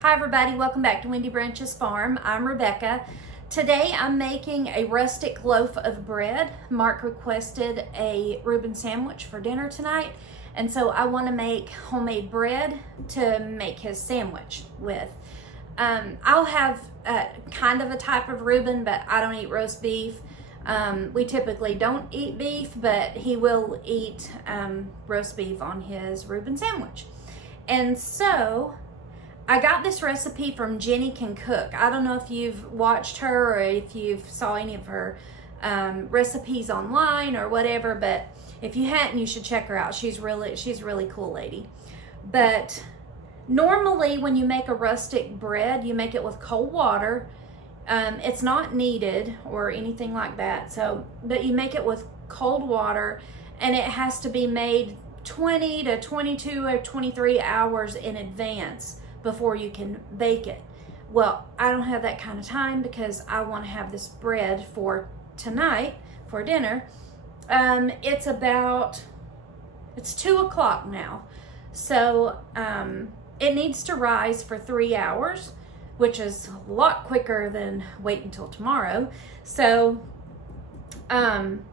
Hi everybody, welcome back to Wendy Branch's Farm. I'm Rebecca. Today I'm making a rustic loaf of bread. Mark requested a Reuben sandwich for dinner tonight, and so I want to make homemade bread to make his sandwich with. I'll have kind of a type of Reuben, but I don't eat roast beef. We typically don't eat beef, but he will eat roast beef on his Reuben sandwich. And so I got this recipe from Jenny Can Cook. I don't know if you've watched her or if you've saw any of her recipes online or whatever, but if you hadn't, you should check her out. She's a really cool lady. But normally when you make a rustic bread, you make it with cold water. It's not kneaded or anything like that. But you make it with cold water, and it has to be made 20 to 22 or 23 hours in advance before you can bake it. Well, I don't have that kind of time because I want to have this bread for tonight for dinner. It's 2 o'clock now. So it needs to rise for 3 hours, which is a lot quicker than wait until tomorrow. So I'm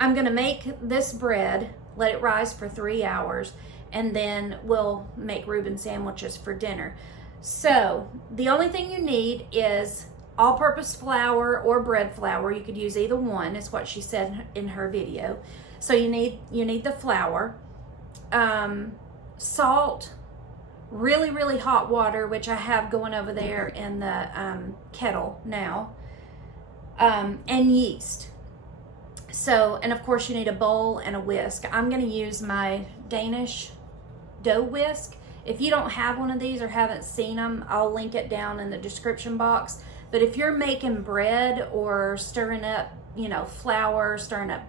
gonna make this bread, let it rise for 3 hours, and then we'll make Reuben sandwiches for dinner. So the only thing you need is all-purpose flour or bread flour. You could use either one, is what she said in her video. So you need the flour, salt, really hot water, which I have going over there in the kettle now, and yeast. So, and of course you need a bowl and a whisk. I'm going to use my Danish dough whisk. If you don't have one of these or haven't seen them, I'll link it down in the description box. But if you're making bread or stirring up, flour, stirring up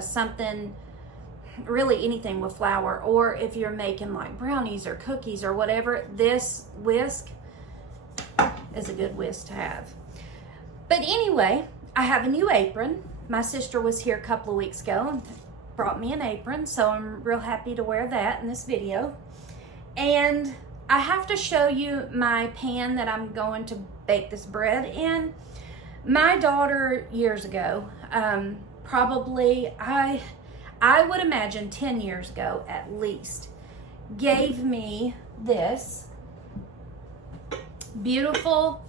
something, really anything with flour, or if you're making like brownies or cookies or whatever, this whisk is a good whisk to have. But anyway, I have a new apron. My sister was here a couple of weeks ago and brought me an apron, so I'm real happy to wear that in this video. And I have to show you my pan that I'm going to bake this bread in. My daughter years ago, probably I would imagine 10 years ago at least, gave me this beautiful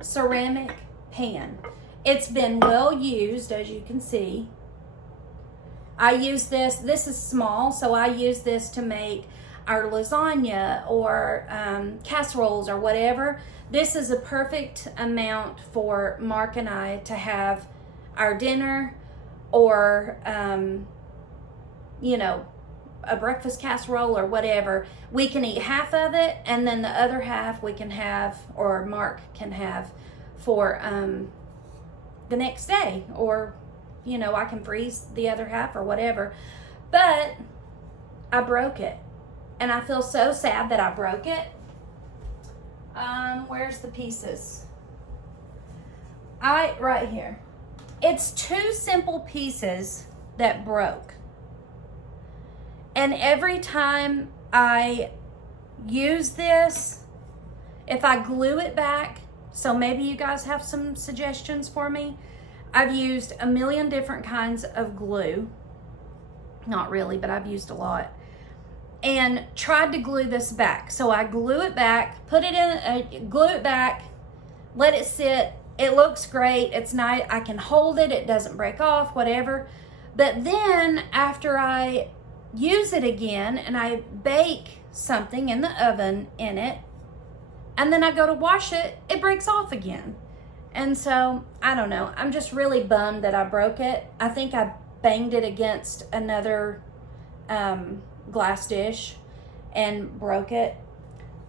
ceramic pan. It's been well used, as you can see. I use this is small, so I use this to make our lasagna or casseroles or whatever. This is a perfect amount for Mark and I to have our dinner, or a breakfast casserole or whatever. We can eat half of it, and then the other half we can have, or Mark can have, for the next day, or I can freeze the other half or whatever. But I broke it, and I feel so sad that I broke it. Where's the pieces? Right here. It's 2 simple pieces that broke. And every time I use this, if I glue it back, so maybe you guys have some suggestions for me. I've used a million different kinds of glue. Not really, but I've used a lot. And tried to glue this back. So I glue it back, put it in, glue it back, let it sit. It looks great. It's nice. I can hold it. It doesn't break off, whatever. But then after I use it again and I bake something in the oven in it, and then I go to wash it, it breaks off again. And so, I don't know. I'm just really bummed that I broke it. I think I banged it against another glass dish and broke it.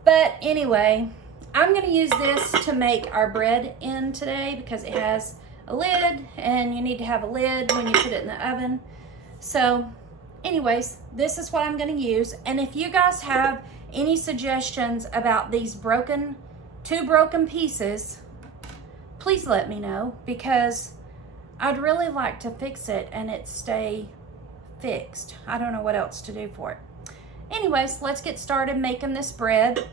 But anyway, I'm going to use this to make our bread in today because it has a lid, and you need to have a lid when you put it in the oven. So anyways, this is what I'm going to use. And if you guys have any suggestions about these 2 broken pieces, please let me know, because I'd really like to fix it and it stay fixed. I don't know what else to do for it. Anyways, let's get started making this bread.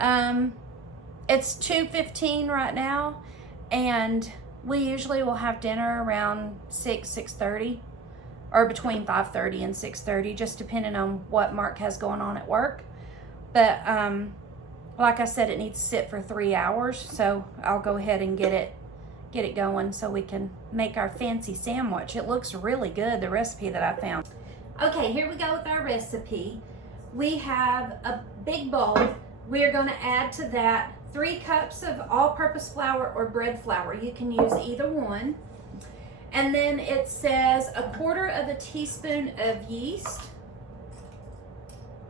It's 2:15 right now, and we usually will have dinner around 6:30, or between 5:30 and 6:30, just depending on what Mark has going on at work. But like I said, it needs to sit for 3 hours, so I'll go ahead and get it going so we can make our fancy sandwich. It looks really good, the recipe that I found. Okay, here we go with our recipe. We have a big bowl. We are going to add to that 3 cups of all-purpose flour or bread flour. You can use either one. And then it says 1/4 teaspoon of yeast.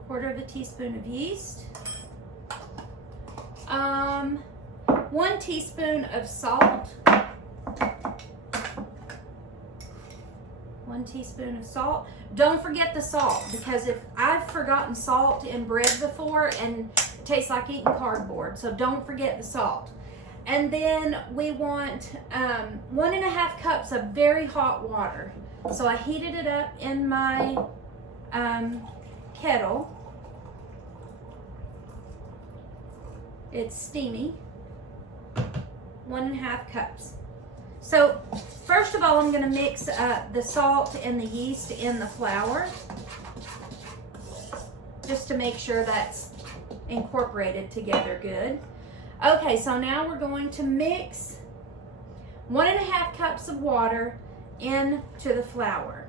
1/4 teaspoon of yeast. 1 teaspoon of salt. 1 teaspoon of salt. Don't forget the salt, because if I've forgotten salt in bread before and it tastes like eating cardboard, so don't forget the salt. And then we want 1.5 cups of very hot water. So I heated it up in my kettle. It's steamy. 1.5 cups. So first of all, I'm going to mix the salt and the yeast in the flour, just to make sure that's incorporated together good. Okay, so now we're going to mix 1.5 cups of water into the flour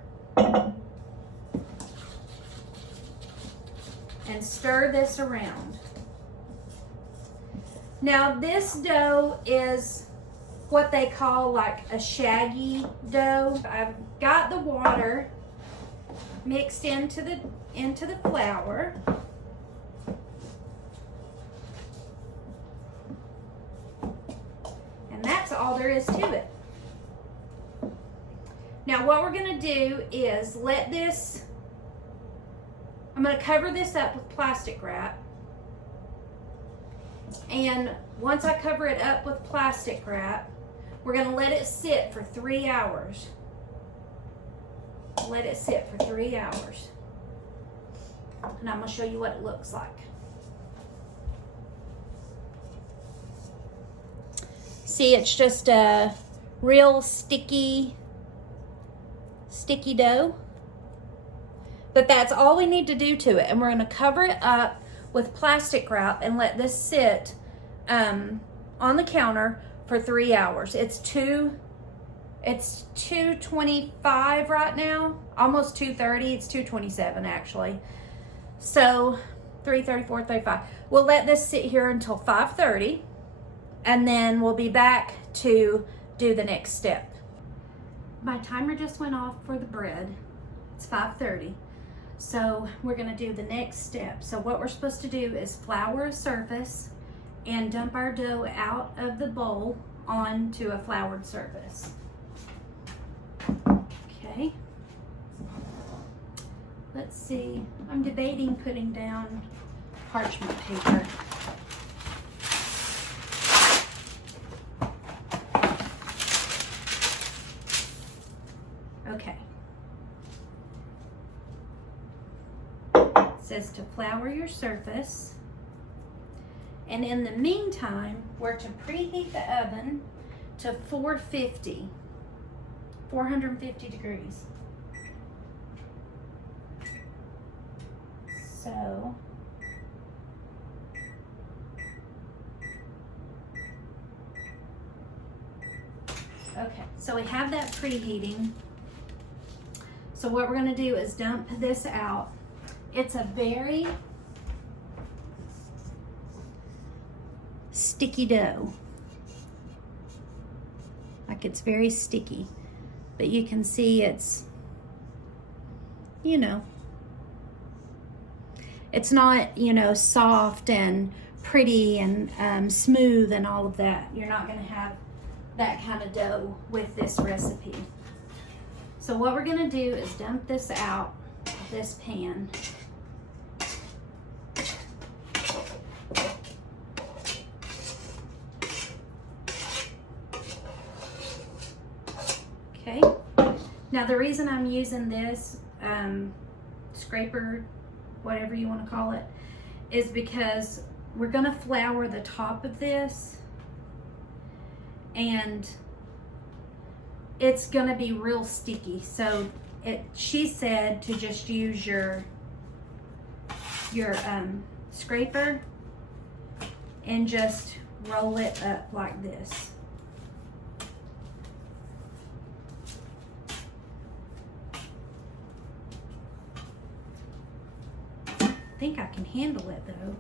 and stir this around. Now this dough is what they call like a shaggy dough. I've got the water mixed into the flour. And that's all there is to it. Now what we're going to do is I'm going to cover this up with plastic wrap. And once I cover it up with plastic wrap, we're going to let it sit for 3 hours. Let it sit for 3 hours. And I'm going to show you what it looks like. See, it's just a real sticky dough. But that's all we need to do to it. And we're going to cover it up with plastic wrap and let this sit on the counter for 3 hours. It's 2:25 right now, almost 2:30. It's 2:27 actually. So 3:30, 4:35. We'll let this sit here until 5:30, and then we'll be back to do the next step. My timer just went off for the bread. It's 5:30. So we're going to do the next step. So what we're supposed to do is flour a surface and dump our dough out of the bowl onto a floured surface. Okay. Let's see. I'm debating putting down parchment paper. Okay. It says to flour your surface. And in the meantime, we're to preheat the oven to 450 degrees. So, okay, so we have that preheating. So what we're going to do is dump this out. It's a very sticky dough. Like, it's very sticky. But you can see it's, you know, it's not, you know, soft and pretty and smooth and all of that. You're not going to have that kind of dough with this recipe. So what we're going to do is dump this out of this pan. Okay. Now the reason I'm using this scraper, whatever you want to call it, is because we're gonna flour the top of this, and it's gonna be real sticky. So she said to just use your scraper and just roll it up like this. I think I can handle it though.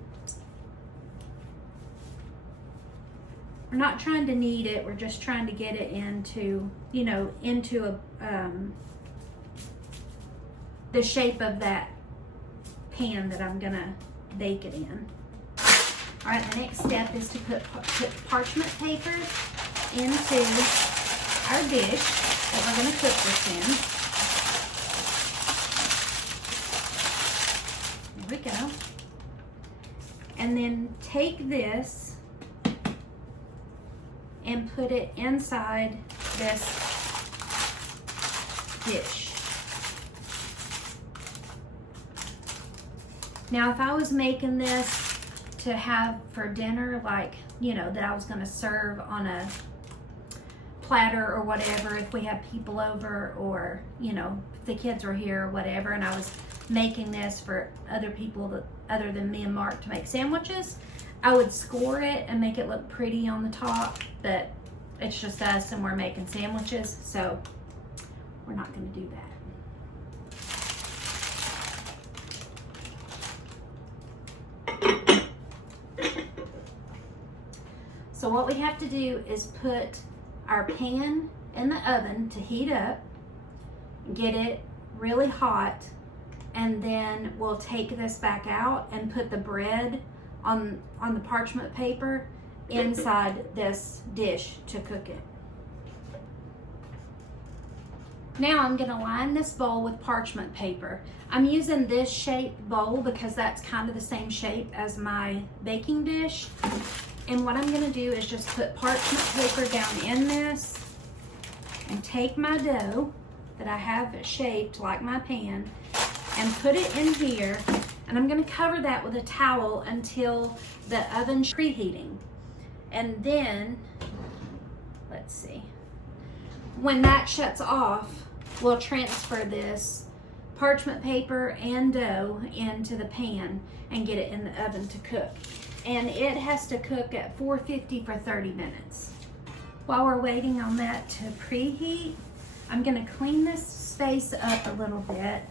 We're not trying to knead it, we're just trying to get it into, you know, into a the shape of that pan that I'm gonna bake it in. All right, the next step is to put parchment paper into our dish that we're gonna cook this in. There we go. And then take this and put it inside this dish. Now, if I was making this to have for dinner, like, you know, that I was gonna serve on a platter or whatever, if we have people over, or, you know, if the kids were here or whatever, and I was making this for other people that, other than me and Mark, to make sandwiches, I would score it and make it look pretty on the top, but it's just us and we're making sandwiches, so we're not gonna do that. So what we have to do is put our pan in the oven to heat up, get it really hot, and then we'll take this back out and put the bread on the parchment paper inside this dish to cook it. Now I'm gonna line this bowl with parchment paper. I'm using this shaped bowl because that's kind of the same shape as my baking dish. And what I'm gonna do is just put parchment paper down in this and take my dough that I have shaped like my pan and put it in here, and I'm gonna cover that with a towel until the oven's preheating. And then, let's see, when that shuts off, we'll transfer this parchment paper and dough into the pan and get it in the oven to cook. And it has to cook at 450 for 30 minutes. While we're waiting on that to preheat, I'm gonna clean this space up a little bit,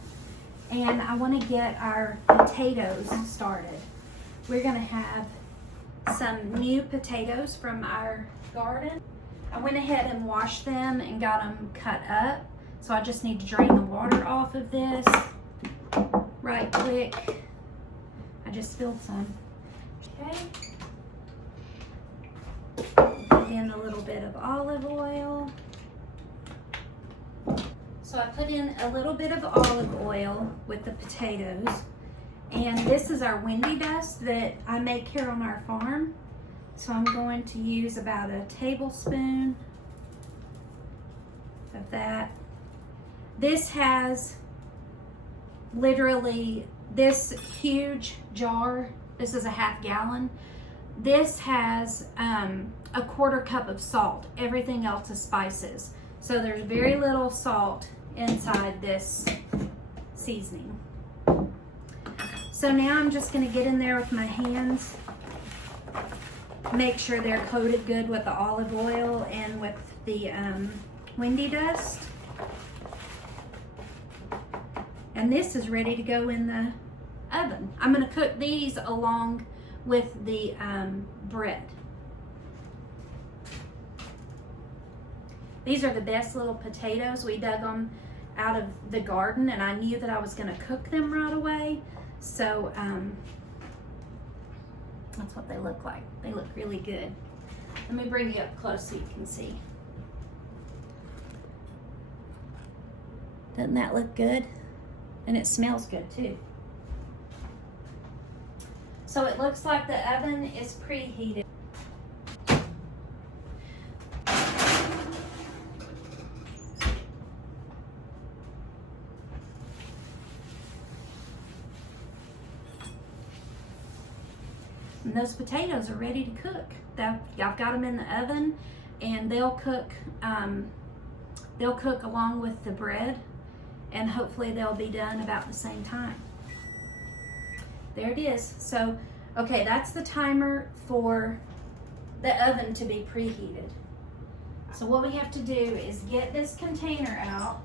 and I wanna get our potatoes started. We're gonna have some new potatoes from our garden. I went ahead and washed them and got them cut up, so I just need to drain the water off of this right quick. I just spilled some. Okay. Put in a little bit of olive oil. So I put in a little bit of olive oil with the potatoes. And this is our windy dust that I make here on our farm. So I'm going to use about a tablespoon of that. This has literally this huge jar. This is a half gallon. This has a quarter cup of salt. Everything else is spices. So there's very little salt inside this seasoning. So now I'm just gonna get in there with my hands, make sure they're coated good with the olive oil and with the windy dust. And this is ready to go in the oven. I'm gonna cook these along with the bread. These are the best little potatoes. We dug them out of the garden, and I knew that I was gonna cook them right away. So that's what they look like. They look really good. Let me bring you up close so you can see. Doesn't that look good? And it smells good too. So it looks like the oven is preheated. And those potatoes are ready to cook. I've got them in the oven, and they'll cook along with the bread, and hopefully they'll be done about the same time. There it is. So, okay, that's the timer for the oven to be preheated. So what we have to do is get this container out.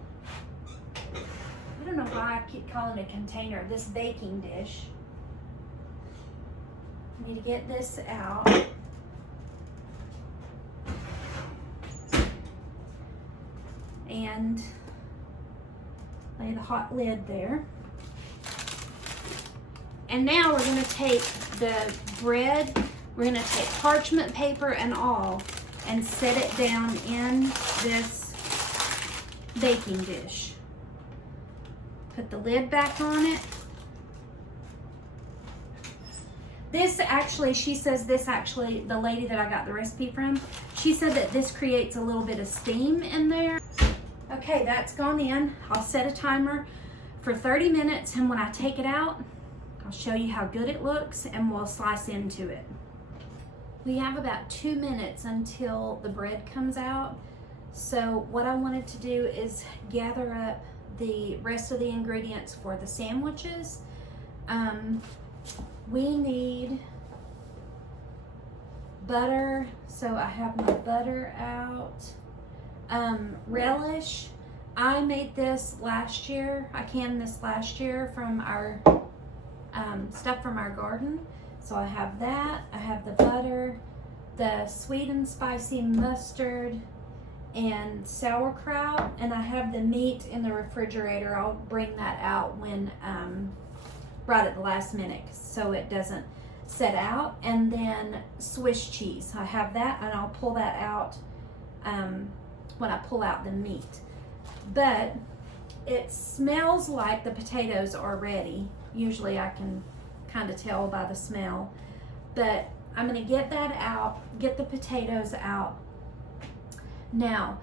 I don't know why I keep calling it a container, this baking dish. I need to get this out. And lay the hot lid there. And now we're going to take the bread, we're going to take parchment paper and all, and set it down in this baking dish. Put the lid back on it. This actually, she says this actually, the lady that I got the recipe from, she said that this creates a little bit of steam in there. Okay, that's gone in. I'll set a timer for 30 minutes, and when I take it out, I'll show you how good it looks, and we'll slice into it. We have about 2 minutes until the bread comes out. So what I wanted to do is gather up the rest of the ingredients for the sandwiches. We need butter, so I have my butter out. Relish, I made this last year. I canned this last year from our stuff from our garden. So I have that, I have the butter, the sweet and spicy mustard, and sauerkraut, and I have the meat in the refrigerator. I'll bring that out when right at the last minute so it doesn't set out. And then Swiss cheese, I have that, and I'll pull that out when I pull out the meat. But it smells like the potatoes are ready. Usually I can kind of tell by the smell, but I'm going to get that out, get the potatoes out. Now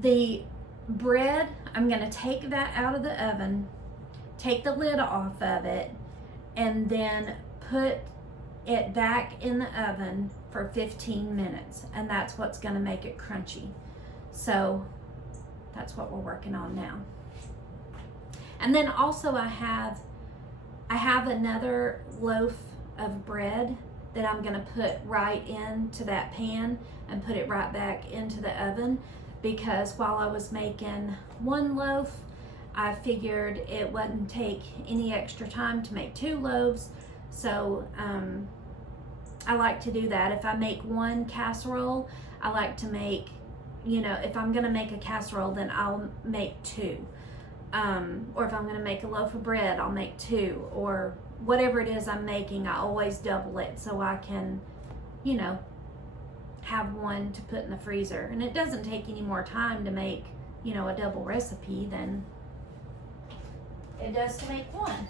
the bread, I'm going to take that out of the oven, take the lid off of it, and then put it back in the oven for 15 minutes, and that's what's going to make it crunchy. So that's what we're working on now. And then also I have another loaf of bread that I'm going to put right into that pan and put it right back into the oven, because while I was making one loaf, I figured it wouldn't take any extra time to make 2 loaves. So I like to do that. If I make one casserole, I like to make, you know, if I'm going to make a casserole, then I'll make 2. Or if I'm going to make a loaf of bread, I'll make 2, or whatever it is I'm making, I always double it so I can, you know, have one to put in the freezer. And it doesn't take any more time to make, you know, a double recipe than it does to make one.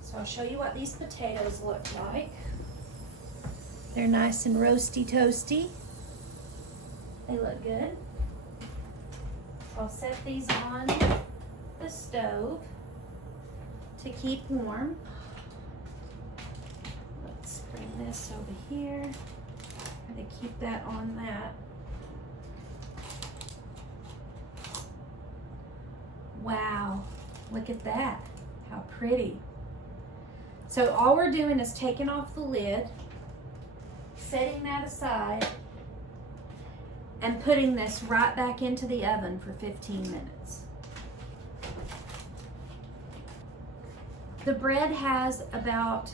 So I'll show you what these potatoes look like. They're nice and roasty toasty. They look good. I'll set these on the stove to keep warm. Let's bring this over here. I'm going to keep that on that. Wow, look at that. How pretty. So all we're doing is taking off the lid, setting that aside, and putting this right back into the oven for 15 minutes. The bread has about,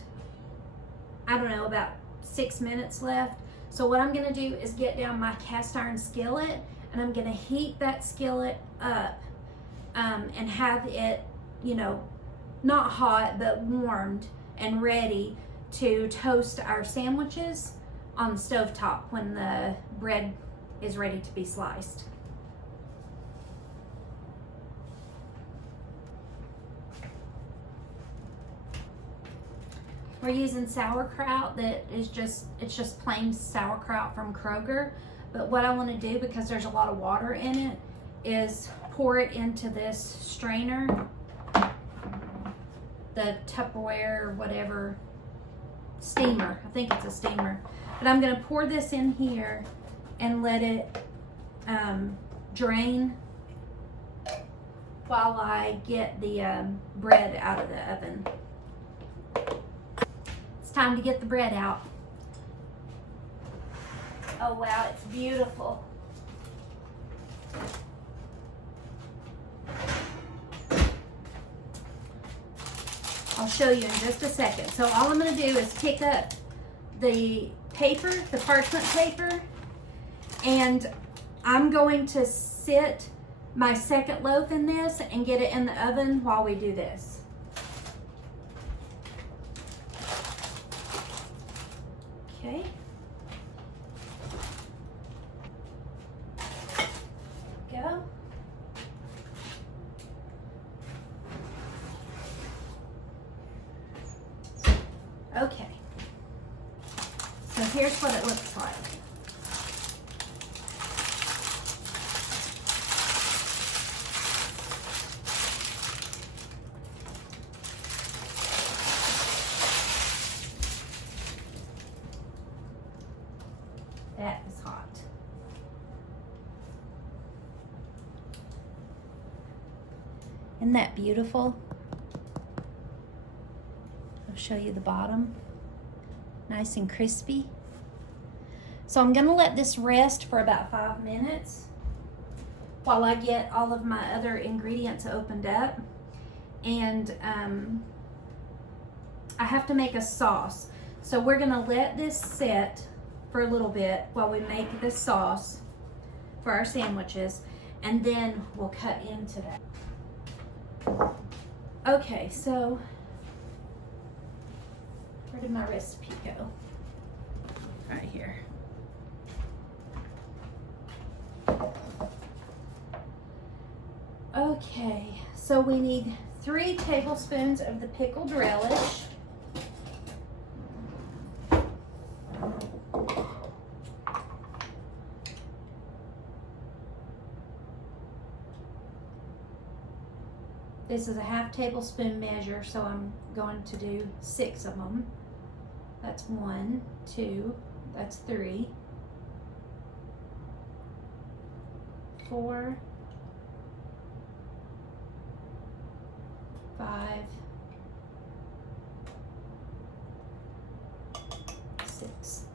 I don't know, about 6 minutes left. So what I'm gonna do is get down my cast iron skillet, and I'm gonna heat that skillet up and have it, you know, not hot, but warmed and ready to toast our sandwiches on the stovetop when the bread is ready to be sliced. We're using sauerkraut that is it's just plain sauerkraut from Kroger. But what I want to do, because there's a lot of water in it, is pour it into this strainer. the Tupperware or whatever steamer. I think it's a steamer. But I'm going to pour this in here and let it drain while I get the bread out of the oven. It's time to get the bread out. Oh wow, it's beautiful. I'll show you in just a second. So all I'm going to do is pick up the paper, the parchment paper, and I'm going to sit my second loaf in this and get it in the oven while we do this. Okay. Go. Okay, so here's what it looks like. That is hot. Isn't that beautiful? I'll show you the bottom. Nice and crispy. So I'm gonna let this rest for about 5 minutes while I get all of my other ingredients opened up. And I have to make a sauce. So we're gonna let this sit for a little bit while we make this sauce for our sandwiches, and then we'll cut into that. Okay, so where did my recipe go? Right here. Okay, so we need 3 tablespoons of the pickled relish. This is a half tablespoon measure, so I'm going to do 6 of them. That's 1, 2, that's 3, 4, 5, 6.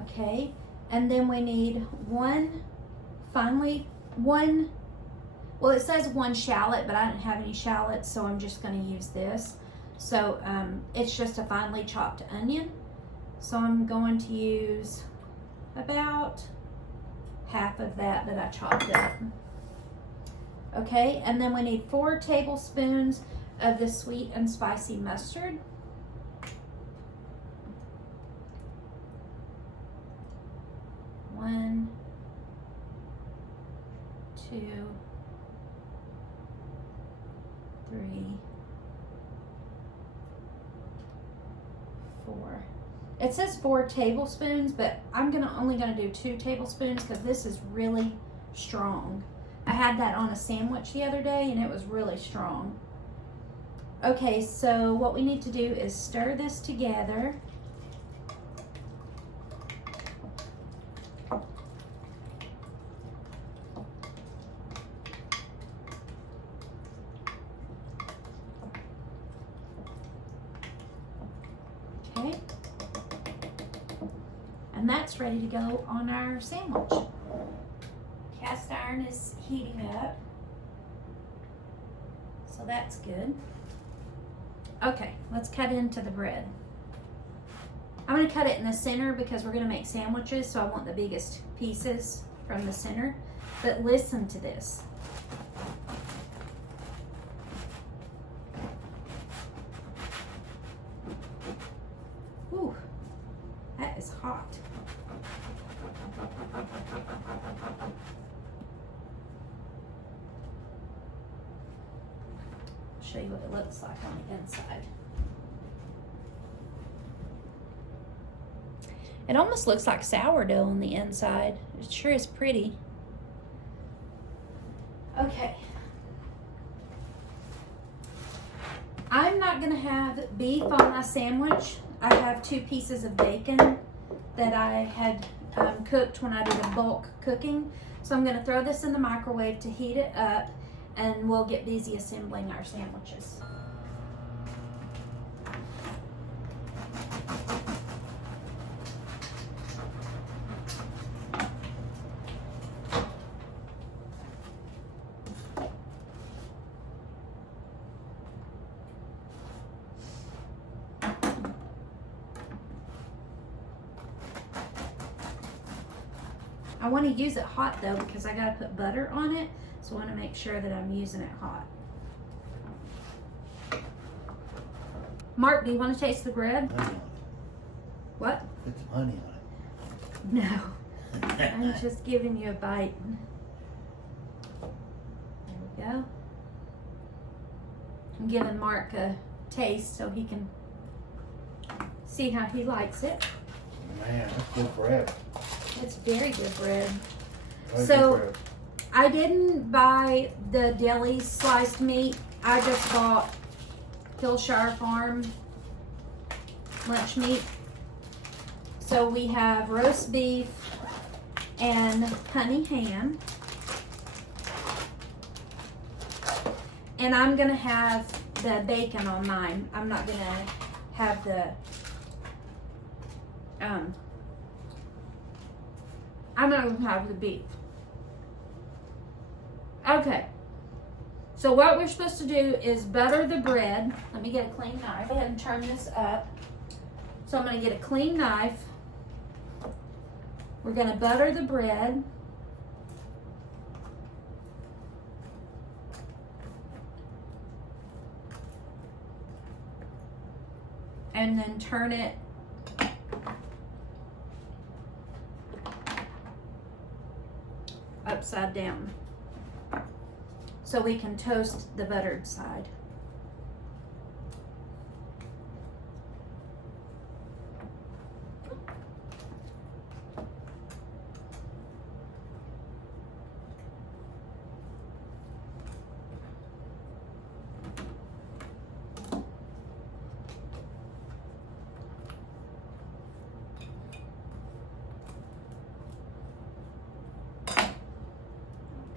Okay, and then we need one, well, it says 1 shallot, but I didn't have any shallots, so I'm just going to use this. So it's just a finely chopped onion. So I'm going to use about half of that I chopped up. Okay, and then we need 4 tablespoons of the sweet and spicy mustard. One, 2, 3, 4. It says 4 tablespoons, but I'm only gonna do 2 tablespoons because this is really strong. I had that on a sandwich the other day and it was really strong. Okay, so what we need to do is stir this together. Okay, and that's ready to go on our sandwich. Cast iron is heating up, so that's good. Okay, let's cut into the bread. I'm going to cut it in the center because we're going to make sandwiches, so I want the biggest pieces from the center. But listen to this. Ooh, that is hot. Show you what it looks like on the inside. It almost looks like sourdough on the inside. It sure is pretty. Okay. not gonna have beef on my sandwich. I have 2 pieces of bacon that I had cooked when I did a bulk cooking. So I'm gonna throw this in the microwave to heat it up, and we'll get busy assembling our sandwiches. I want to use it hot though because I got to put butter on it, so I want to make sure that I'm using it hot. Mark, do you want to taste the bread? Honey on it. What? Put some honey on No. I'm just giving you a bite. There we go. I'm giving Mark a taste so he can see how he likes it. it. Man, that's good bread. It's very good bread. Very So, good bread. I didn't buy the deli sliced meat. I just bought Hillshire Farm lunch meat. So we have roast beef and honey ham. And I'm gonna have the bacon on mine. I'm not gonna have the I'm not gonna have the beef. Okay. So what we're supposed to do is butter the bread. Let me get a clean knife. Go ahead and turn this up. So I'm gonna get a clean knife. We're gonna butter the bread. And then turn it upside down so we can toast the buttered side.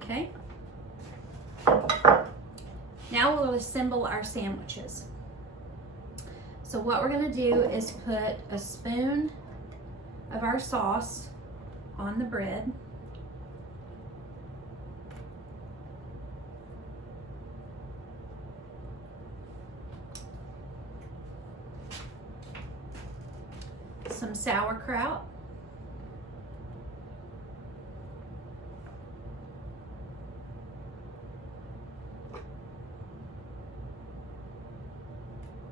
Okay. Now we'll assemble our sandwiches. So what we're going to do is put a spoon of our sauce on the bread. Some sauerkraut.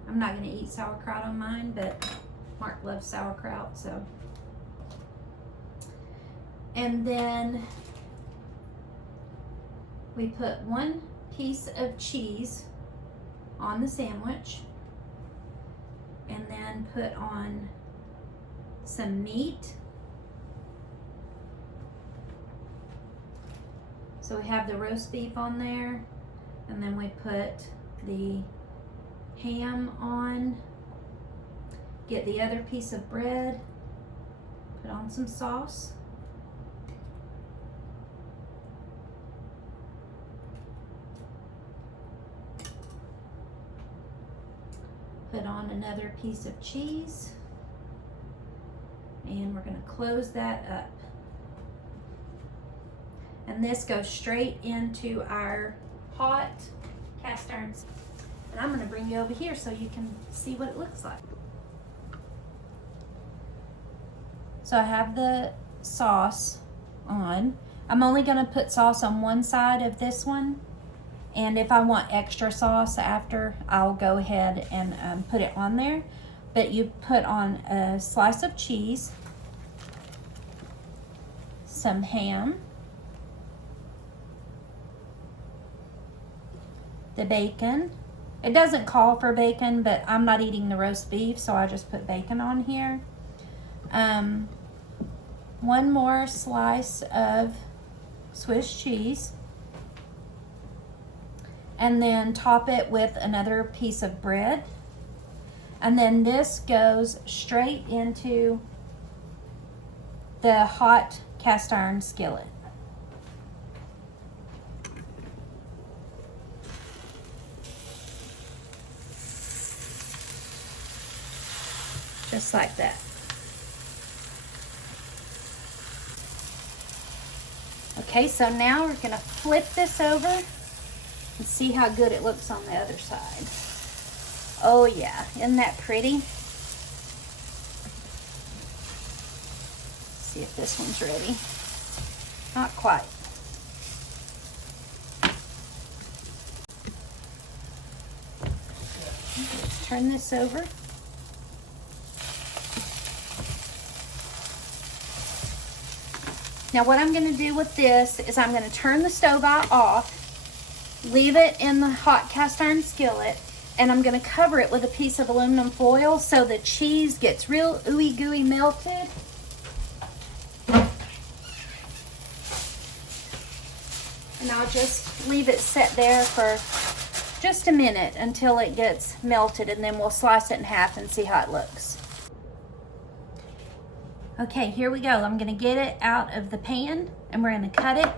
I'm not going to eat sauerkraut on mine, but Mark loves sauerkraut, so. And then we put 1 piece of cheese on the sandwich, and then put on some meat. So we have the roast beef on there, and then we put the ham on, get the other piece of bread, put on some sauce, put on another piece of cheese, and we're going to close that up. And this goes straight into our hot cast iron. And I'm going to bring you over here so you can see what it looks like. So I have the sauce on. I'm only going to put sauce on one side of this one. And if I want extra sauce after, I'll go ahead and put it on there. But you put on a slice of cheese, some ham, the bacon. It doesn't call for bacon, but I'm not eating the roast beef, so I just put bacon on here. 1 more slice of Swiss cheese. and then top it with another piece of bread. And then this goes straight into the hot cast iron skillet. Just like that. Okay, so now we're gonna flip this over and see how good it looks on the other side. Oh yeah, isn't that pretty? See if this one's ready. Not quite. Let's turn this over. Now what I'm going to do with this is I'm going to turn the stove off, leave it in the hot cast iron skillet, and I'm going to cover it with a piece of aluminum foil so the cheese gets real ooey gooey melted. And I'll just leave it set there for just a minute until it gets melted, and then we'll slice it in half and see how it looks. Okay, here we go. I'm gonna get it out of the pan and we're gonna cut it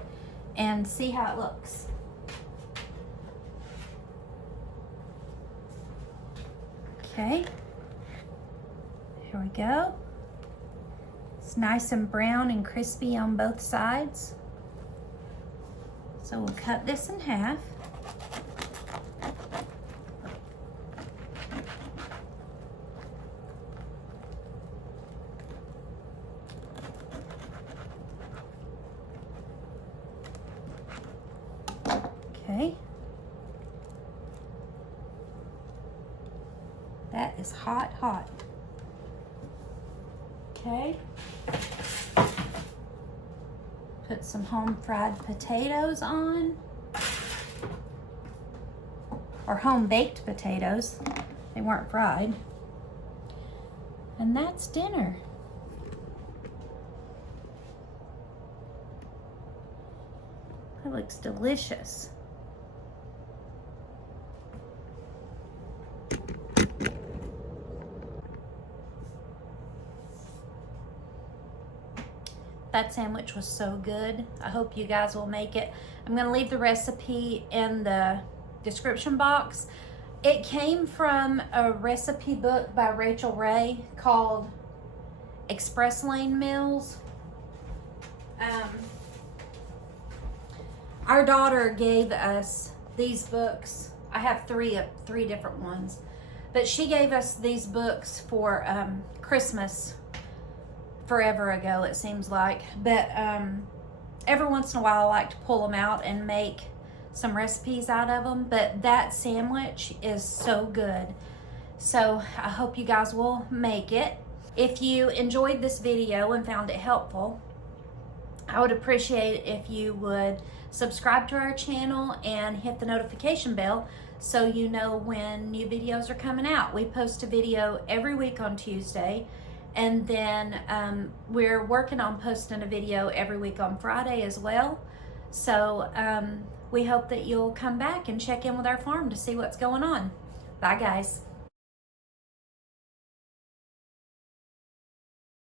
and see how it looks. Okay, here we go. It's nice and brown and crispy on both sides. So we'll cut this in half. Okay. That is hot, hot. Okay. Put some home fried potatoes on. Or home baked potatoes. They weren't fried. And that's dinner. That looks delicious. That sandwich was so good. I hope you guys will make it. I'm gonna leave the recipe in the description box. It came from a recipe book by Rachel Ray called Express Lane Meals. Our daughter gave us these books. I have three different ones, but she gave us these books for Christmas forever ago, it seems like. But every once in a while I like to pull them out and make some recipes out of them. But that sandwich is so good. So I hope you guys will make it. If you enjoyed this video and found it helpful, I would appreciate it if you would subscribe to our channel and hit the notification bell so you know when new videos are coming out. We post a video every week on Tuesday, and then we're working on posting a video every week on Friday as well. So we hope that you'll come back and check in with our farm to see what's going on. Bye guys.